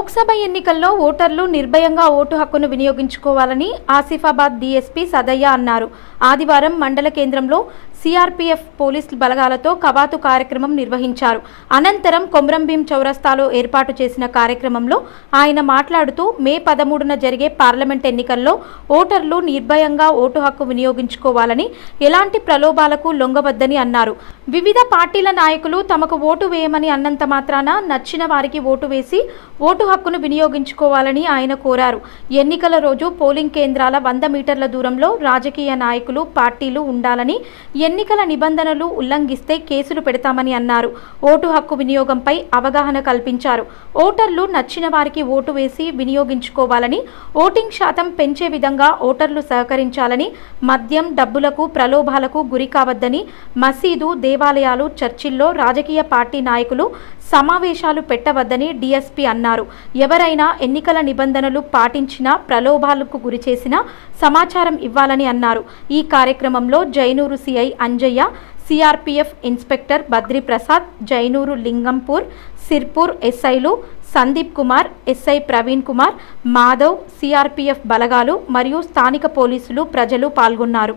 లోక్సభ ఎన్నికల్లో ఓటర్లు నిర్భయంగా ఓటు హక్కును వినియోగించుకోవాలని ఆసిఫాబాద్ డీఎస్పీ సదయ్య అన్నారు. ఆదివారం మండల కేంద్రంలో సిఆర్పీఎఫ్ పోలీసు బలగాలతో కవాతు కార్యక్రమం నిర్వహించారు. అనంతరం కొమ్రంభీం చౌరస్తాలో ఏర్పాటు చేసిన కార్యక్రమంలో ఆయన మాట్లాడుతూ మే 13న జరిగే పార్లమెంట్ ఎన్నికల్లో ఓటర్లు నిర్భయంగా ఓటు హక్కు వినియోగించుకోవాలని, ఎలాంటి ప్రలోభాలకు లొంగవద్దని అన్నారు. వివిధ పార్టీల నాయకులు తమకు ఓటు వేయమని అన్నంత మాత్రాన నచ్చిన వారికి ఓటు వేసి ఓటు హక్కును వినియోగించుకోవాలని ఆయన కోరారు. ఎన్నికల రోజు పోలింగ్ కేంద్రాల 100 మీటర్ల దూరంలో రాజకీయ నాయకులు, పార్టీలు ఉండాలని, ఎన్నికల నిబంధనలు ఉల్లంఘిస్తే కేసులు పెడతామని అన్నారు. ఓటు హక్కు వినియోగంపై అవగాహన కల్పించారు. ఓటర్లు నచ్చిన వారికి ఓటు వేసి వినియోగించుకోవాలని, ఓటింగ్ శాతం పెంచే విధంగా ఓటర్లు సహకరించాలని, మద్యం, డబ్బులకు, ప్రలోభాలకు గురి కావద్దని, మసీదు, దేవాలయాలు, చర్చిల్లో రాజకీయ పార్టీ నాయకులు సమావేశాలు పెట్టవద్దని డీఎస్పీ అన్నారు. ఎవరైనా ఎన్నికల నిబంధనలు పాటించినా, ప్రలోభాలకు గురి చేసినా సమాచారం ఇవ్వాలని అన్నారు. ఈ కార్యక్రమంలో Jainoor CI Anjaiah, CRPF inspector Badri Prasad, Jainoor Lingampur, Sirpur ఎస్ఐలు సందీప్ కుమార్, ఎస్ఐ ప్రవీణ్ కుమార్, మాధవ్, సిఆర్పీఎఫ్ బలగాలు మరియు స్థానిక పోలీసులు, ప్రజలు పాల్గొన్నారు.